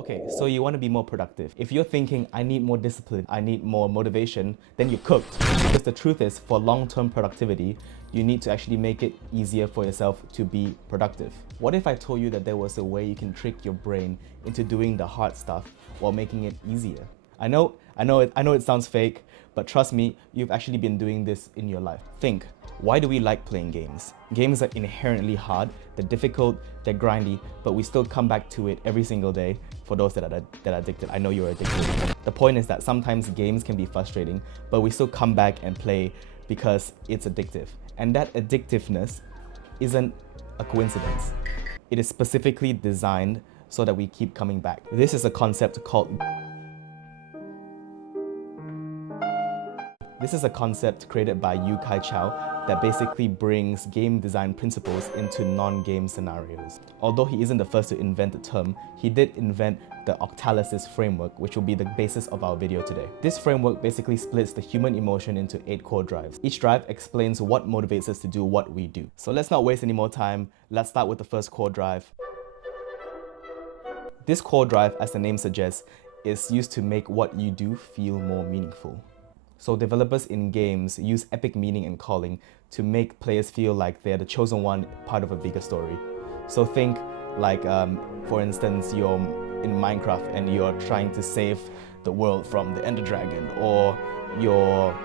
Okay, so you want to be more productive. If you're thinking, I need more discipline, I need more motivation, then you're cooked. Because the truth is, for long-term productivity, you need to actually make it easier for yourself to be productive. What if I told you that there was a way you can trick your brain into doing the hard stuff while making it easier? I know it sounds fake, but trust me, you've actually been doing this in your life. Think, why do we like playing games? Games are inherently hard, they're difficult, they're grindy, but we still come back to it every single day. For those that are addicted, I know you're addicted. The point is that sometimes games can be frustrating, but we still come back and play because it's addictive. And that addictiveness isn't a coincidence. It is specifically designed so that we keep coming back. This is a concept created by Yu Kai Chao that basically brings game design principles into non-game scenarios. Although he isn't the first to invent the term, he did invent the Octalysis framework, which will be the basis of our video today. This framework basically splits the human emotion into 8 core drives. Each drive explains what motivates us to do what we do. So let's not waste any more time. Let's start with the first core drive. This core drive, as the name suggests, is used to make what you do feel more meaningful. So developers in games use epic meaning and calling to make players feel like they're the chosen one, part of a bigger story. So think like, for instance, you're in Minecraft and you're trying to save the world from the Ender Dragon, or you're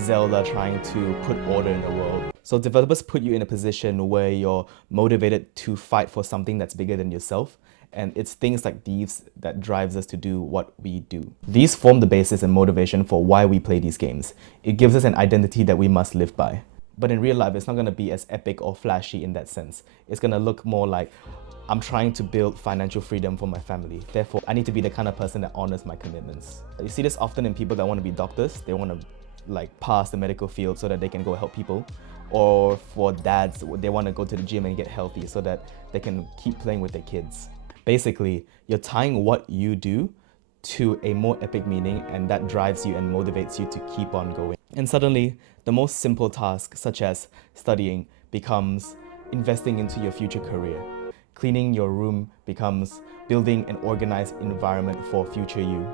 Zelda trying to put order in the world. So developers put you in a position where you're motivated to fight for something that's bigger than yourself. And it's things like these that drives us to do what we do. These form the basis and motivation for why we play these games. It gives us an identity that we must live by. But in real life, it's not going to be as epic or flashy in that sense. It's going to look more like, I'm trying to build financial freedom for my family. Therefore, I need to be the kind of person that honors my commitments. You see this often in people that want to be doctors. They want to pass the medical field so that they can go help people. Or for dads, they want to go to the gym and get healthy so that they can keep playing with their kids. Basically, you're tying what you do to a more epic meaning, and that drives you and motivates you to keep on going. And suddenly, the most simple task, such as studying, becomes investing into your future career. Cleaning your room becomes building an organized environment for future you.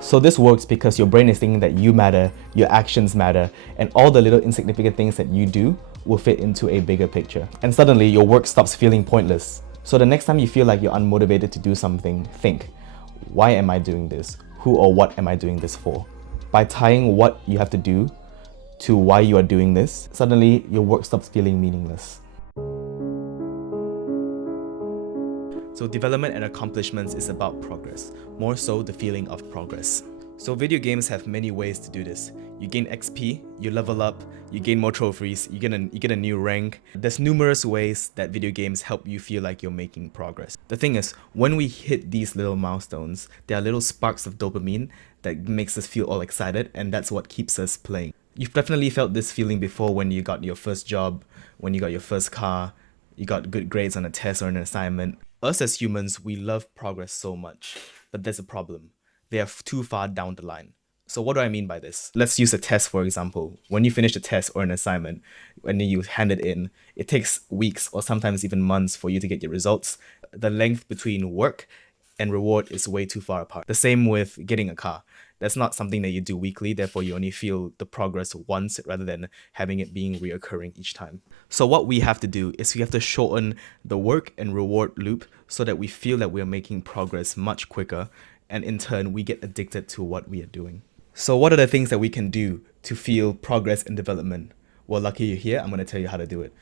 So this works because your brain is thinking that you matter, your actions matter, and all the little insignificant things that you do will fit into a bigger picture. And suddenly, your work stops feeling pointless. So the next time you feel like you're unmotivated to do something, think, why am I doing this? Who or what am I doing this for? By tying what you have to do to why you are doing this, suddenly your work stops feeling meaningless. So development and accomplishments is about progress, more so the feeling of progress. So video games have many ways to do this. You gain XP, you level up, you gain more trophies, you get a new rank. There's numerous ways that video games help you feel like you're making progress. The thing is, when we hit these little milestones, there are little sparks of dopamine that makes us feel all excited, and that's what keeps us playing. You've definitely felt this feeling before when you got your first job, when you got your first car, you got good grades on a test or an assignment. Us as humans, we love progress so much, but there's a problem. They are too far down the line. So what do I mean by this? Let's use a test, for example. When you finish a test or an assignment, when you hand it in, it takes weeks or sometimes even months for you to get your results. The length between work and reward is way too far apart. The same with getting a car. That's not something that you do weekly, therefore you only feel the progress once rather than having it being reoccurring each time. So what we have to do is we have to shorten the work and reward loop so that we feel that we're making progress much quicker, and in turn we get addicted to what we are doing. So what are the things that we can do to feel progress and development? Well, lucky you're here, I'm going to tell you how to do it.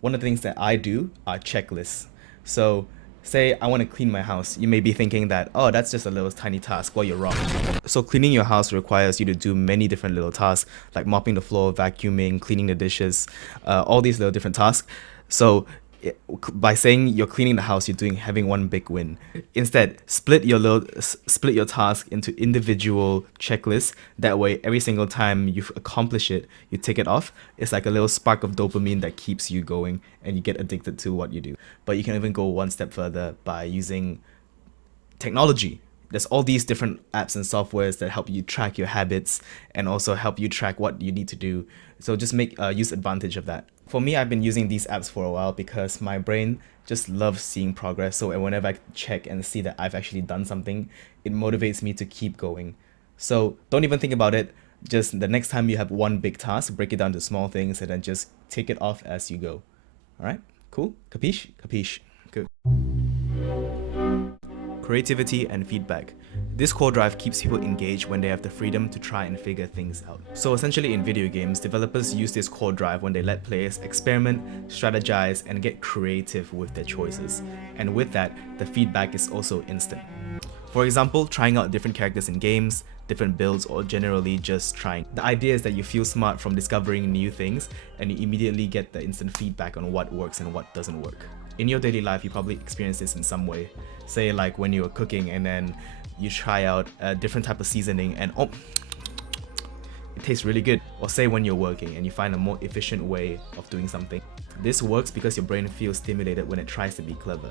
One of the things that I do are checklists. So say I want to clean my house. You may be thinking that, oh, that's just a little tiny task. Well, you're wrong. So cleaning your house requires you to do many different little tasks, like mopping the floor, vacuuming, cleaning the dishes, all these little different tasks. So by saying you're cleaning the house, you're having one big win. Instead, split your task into individual checklists. That way, every single time you accomplish it, you tick it off. It's like a little spark of dopamine that keeps you going, and you get addicted to what you do. But you can even go one step further by using technology. There's all these different apps and softwares that help you track your habits and also help you track what you need to do. So just make use advantage of that. For me, I've been using these apps for a while because my brain just loves seeing progress. So whenever I check and see that I've actually done something, it motivates me to keep going. So don't even think about it. Just the next time you have one big task, break it down to small things and then just take it off as you go. All right? Cool? Capiche? Capiche. Good. Creativity and feedback. This core drive keeps people engaged when they have the freedom to try and figure things out. So essentially in video games, developers use this core drive when they let players experiment, strategize, and get creative with their choices. And with that, the feedback is also instant. For example, trying out different characters in games, different builds, or generally just trying. The idea is that you feel smart from discovering new things and you immediately get the instant feedback on what works and what doesn't work. In your daily life, you probably experience this in some way. Say like when you're cooking and then you try out a different type of seasoning and oh, it tastes really good. Or say when you're working and you find a more efficient way of doing something. This works because your brain feels stimulated when it tries to be clever.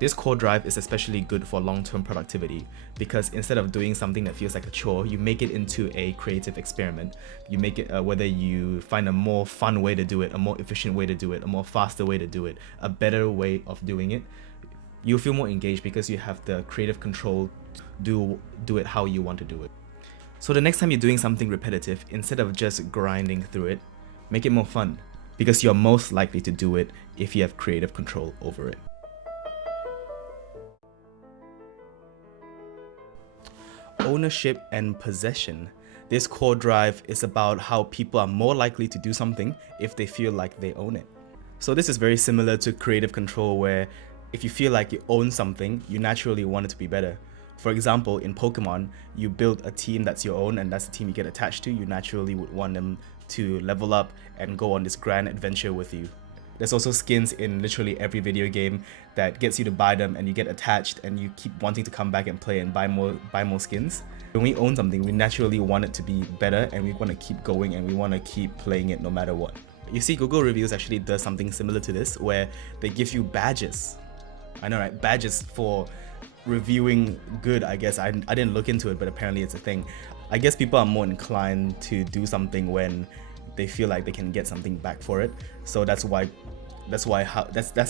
This core drive is especially good for long-term productivity because instead of doing something that feels like a chore, you make it into a creative experiment. You make it whether you find a more fun way to do it, a more efficient way to do it, a more faster way to do it, a better way of doing it. You'll feel more engaged because you have the creative control to do it how you want to do it. So the next time you're doing something repetitive, instead of just grinding through it, make it more fun because you're most likely to do it if you have creative control over it. Ownership and possession. This core drive is about how people are more likely to do something if they feel like they own it. So this is very similar to creative control, where if you feel like you own something, you naturally want it to be better. For example, in Pokemon, you build a team that's your own and that's the team you get attached to. You naturally would want them to level up and go on this grand adventure with you. There's also skins in literally every video game that gets you to buy them and you get attached and you keep wanting to come back and play and buy more skins. When we own something, we naturally want it to be better and we want to keep going and we want to keep playing it no matter what. You see, Google Reviews actually does something similar to this where they give you badges. I know, right? Badges for reviewing good, I guess. I didn't look into it, but apparently it's a thing. I guess people are more inclined to do something when they feel like they can get something back for it. So that's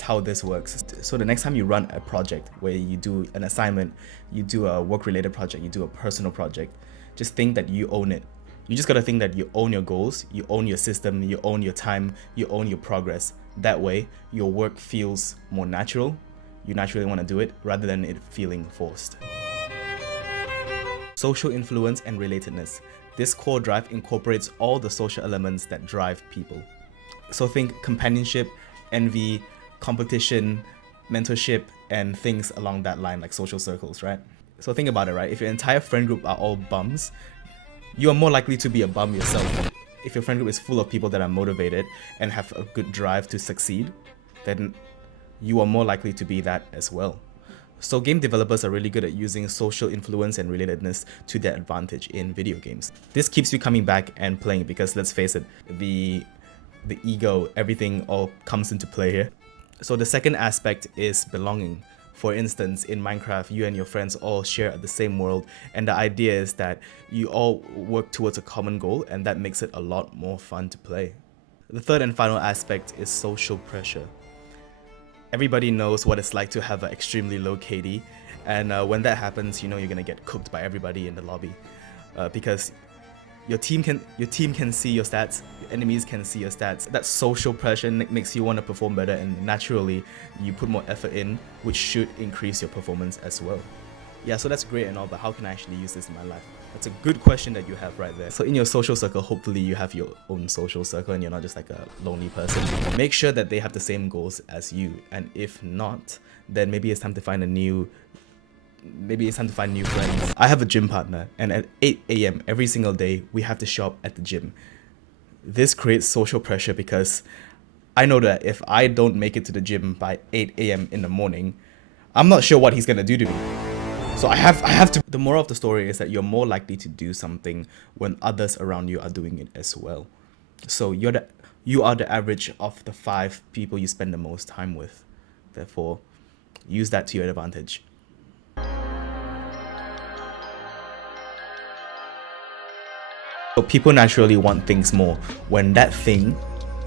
how this works. So the next time you run a project where you do an assignment, you do a work-related project, you do a personal project, just think that you own it. You just gotta think that you own your goals, you own your system, you own your time, you own your progress. That way, your work feels more natural. You naturally want to do it rather than it feeling forced. Social influence and relatedness. This core drive incorporates all the social elements that drive people. So think companionship, envy, competition, mentorship, and things along that line, like social circles, right? So think about it, right? If your entire friend group are all bums, you are more likely to be a bum yourself. If your friend group is full of people that are motivated and have a good drive to succeed, then you are more likely to be that as well. So game developers are really good at using social influence and relatedness to their advantage in video games. This keeps you coming back and playing because let's face it, the ego, everything all comes into play here. So the second aspect is belonging. For instance, in Minecraft, you and your friends all share the same world, and the idea is that you all work towards a common goal, and that makes it a lot more fun to play. The third and final aspect is social pressure. Everybody knows what it's like to have an extremely low KD, and when that happens, you know you're gonna get cooked by everybody in the lobby because your team can see your stats, your enemies can see your stats. That social pressure makes you want to perform better, and naturally you put more effort in, which should increase your performance as well. Yeah, so that's great and all, but how can I actually use this in my life? That's a good question that you have right there. So in your social circle, hopefully you have your own social circle and you're not just like a lonely person. Make sure that they have the same goals as you, and if not, then maybe it's time to find new friends. I have a gym partner, and at 8 AM every single day, we have to show up at the gym. This creates social pressure because I know that if I don't make it to the gym by 8 AM in the morning, I'm not sure what he's gonna do to me. So I have to. The moral of the story is that you're more likely to do something when others around you are doing it as well. So you are the average of the 5 people you spend the most time with. Therefore, use that to your advantage. So people naturally want things more when that thing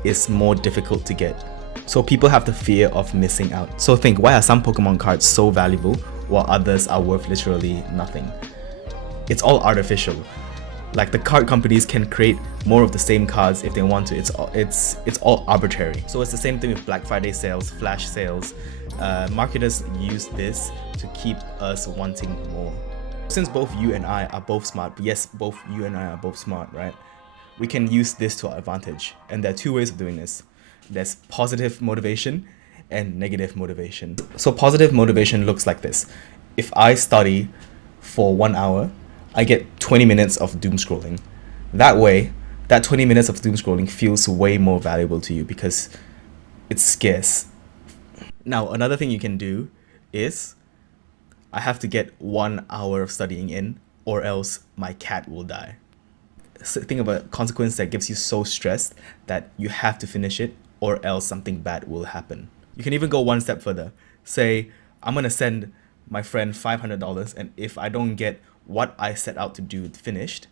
is more difficult to get. So people have the fear of missing out. So think, why are some Pokemon cards so valuable while others are worth literally nothing? It's all artificial. Like, the card companies can create more of the same cards if they want to. It's all arbitrary. So it's the same thing with Black Friday sales, flash sales. Marketers use this to keep us wanting more. Since both you and I are both smart, yes, both you and I are both smart, right? We can use this to our advantage. And there are two ways of doing this. There's positive motivation and negative motivation. So positive motivation looks like this. If I study for 1 hour, I get 20 minutes of doom scrolling. That way, that 20 minutes of doom scrolling feels way more valuable to you because it's scarce. Now, another thing you can do is, I have to get 1 hour of studying in, or else my cat will die. So think of a consequence that gives you so stressed that you have to finish it, or else something bad will happen. You can even go one step further. Say, I'm gonna send my friend $500, and if I don't get what I set out to do finished,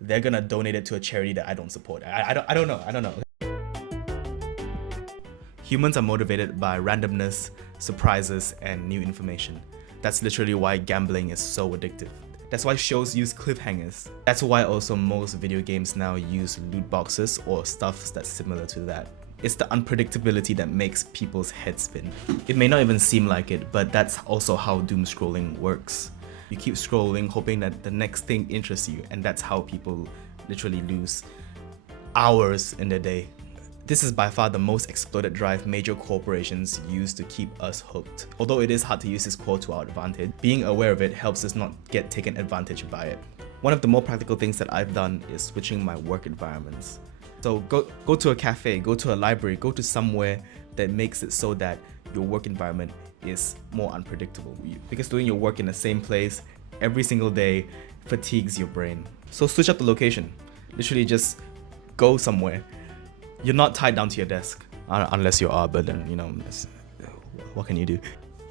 they're gonna donate it to a charity that I don't support. I don't know. Humans are motivated by randomness, surprises, and new information. That's literally why gambling is so addictive. That's why shows use cliffhangers. That's why also most video games now use loot boxes or stuff that's similar to that. It's the unpredictability that makes people's heads spin. It may not even seem like it, but that's also how doom scrolling works. You keep scrolling hoping that the next thing interests you, and that's how people literally lose hours in their day. This is by far the most exploited drive major corporations use to keep us hooked. Although it is hard to use this core to our advantage, being aware of it helps us not get taken advantage by it. One of the more practical things that I've done is switching my work environments. So go to a cafe, go to a library, go to somewhere that makes it so that your work environment is more unpredictable. Because doing your work in the same place every single day fatigues your brain. So switch up the location. Literally just go somewhere. You're not tied down to your desk, unless you are, but then, you know, what can you do?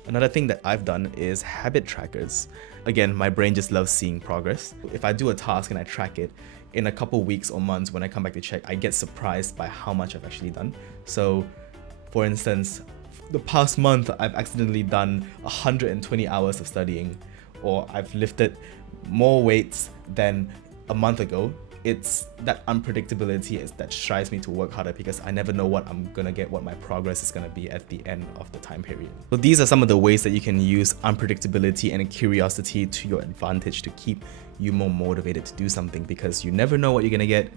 Another thing that I've done is habit trackers. Again, my brain just loves seeing progress. If I do a task and I track it, in a couple weeks or months when I come back to check, I get surprised by how much I've actually done. So, for instance, the past month, I've accidentally done 120 hours of studying, or I've lifted more weights than a month ago. It's that unpredictability that drives me to work harder because I never know what I'm gonna get, what my progress is gonna be at the end of the time period. So these are some of the ways that you can use unpredictability and curiosity to your advantage to keep you more motivated to do something, because you never know what you're gonna get.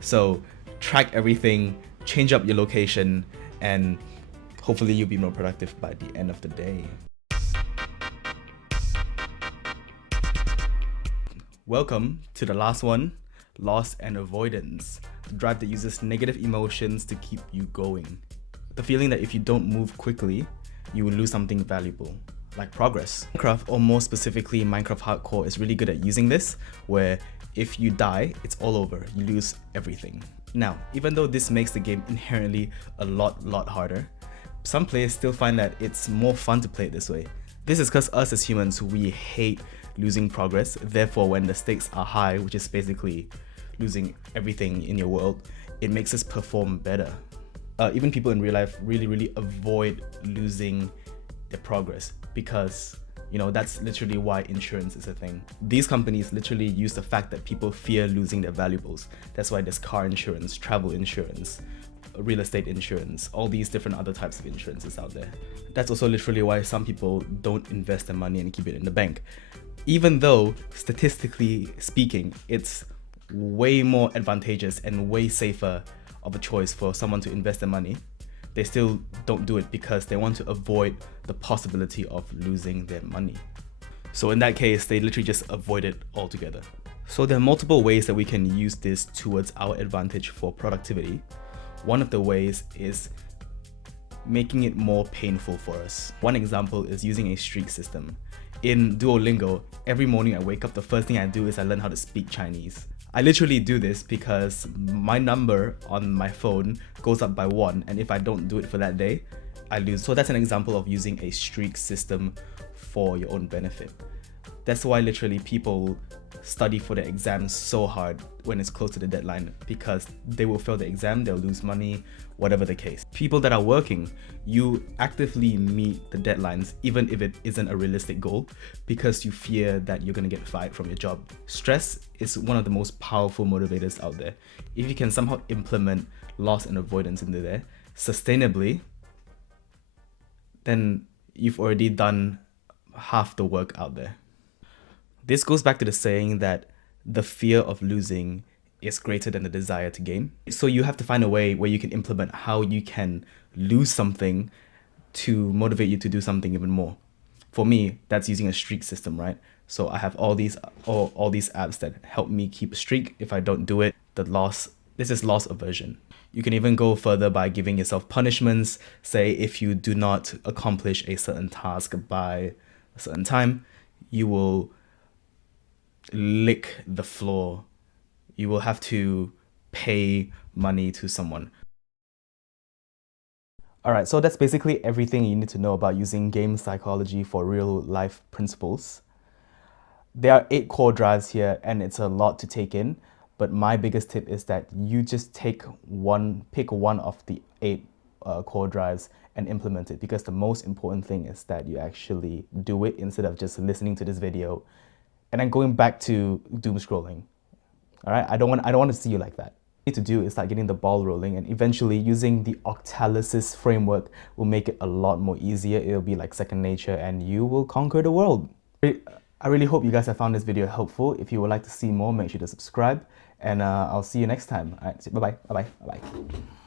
So track everything, change up your location, and hopefully you'll be more productive by the end of the day. Welcome to the last one. Loss and avoidance, the drive that uses negative emotions to keep you going. The feeling that if you don't move quickly, you will lose something valuable, like progress. Minecraft, or more specifically Minecraft Hardcore, is really good at using this, where if you die, it's all over, you lose everything. Now, even though this makes the game inherently a lot harder, some players still find that it's more fun to play it this way. This is because us as humans, we hate losing progress. Therefore, when the stakes are high, which is basically losing everything in your world, it makes us perform better. Even people in real life really avoid losing their progress because, you know, that's literally why insurance is a thing. These companies literally use the fact that people fear losing their valuables. That's why there's car insurance, travel insurance, real estate insurance, all these different other types of insurances out there. That's also literally why some people don't invest their money and keep it in the bank. Even though, statistically speaking, it's way more advantageous and way safer of a choice for someone to invest their money, they still don't do it because they want to avoid the possibility of losing their money. So in that case, they literally just avoid it altogether. So there are multiple ways that we can use this towards our advantage for productivity. One of the ways is making it more painful for us. One example is using a streak system. In Duolingo, every morning I wake up, the first thing I do is I learn how to speak Chinese. I literally do this because my number on my phone goes up by 1, and if I don't do it for that day, I lose. So that's an example of using a streak system for your own benefit. That's why literally people study for the exams so hard when it's close to the deadline, because they will fail the exam, they'll lose money, whatever the case. People that are working, you actively meet the deadlines even if it isn't a realistic goal, because you fear that you're gonna get fired from your job. Stress is one of the most powerful motivators out there. If you can somehow implement loss and avoidance into there sustainably, then you've already done half the work out there. This goes back to the saying that the fear of losing is greater than the desire to gain. So you have to find a way where you can implement how you can lose something to motivate you to do something even more. For me, that's using a streak system, right? So I have all these apps that help me keep a streak. If I don't do it, this is loss aversion. You can even go further by giving yourself punishments. Say if you do not accomplish a certain task by a certain time, you will lick the floor. You will have to pay money to someone. Alright, so that's basically everything you need to know about using game psychology for real life principles. There are 8 core drives here and it's a lot to take in, but my biggest tip is that you just pick one of the 8 core drives and implement it, because the most important thing is that you actually do it instead of just listening to this video and then going back to doom scrolling. All right, I don't want to see you like that. What you need to do is start getting the ball rolling, and eventually using the Octalysis framework will make it a lot more easier. It'll be like second nature and you will conquer the world. I really hope you guys have found this video helpful. If you would like to see more, make sure to subscribe, and I'll see you next time. All right, bye-bye, bye-bye, bye-bye.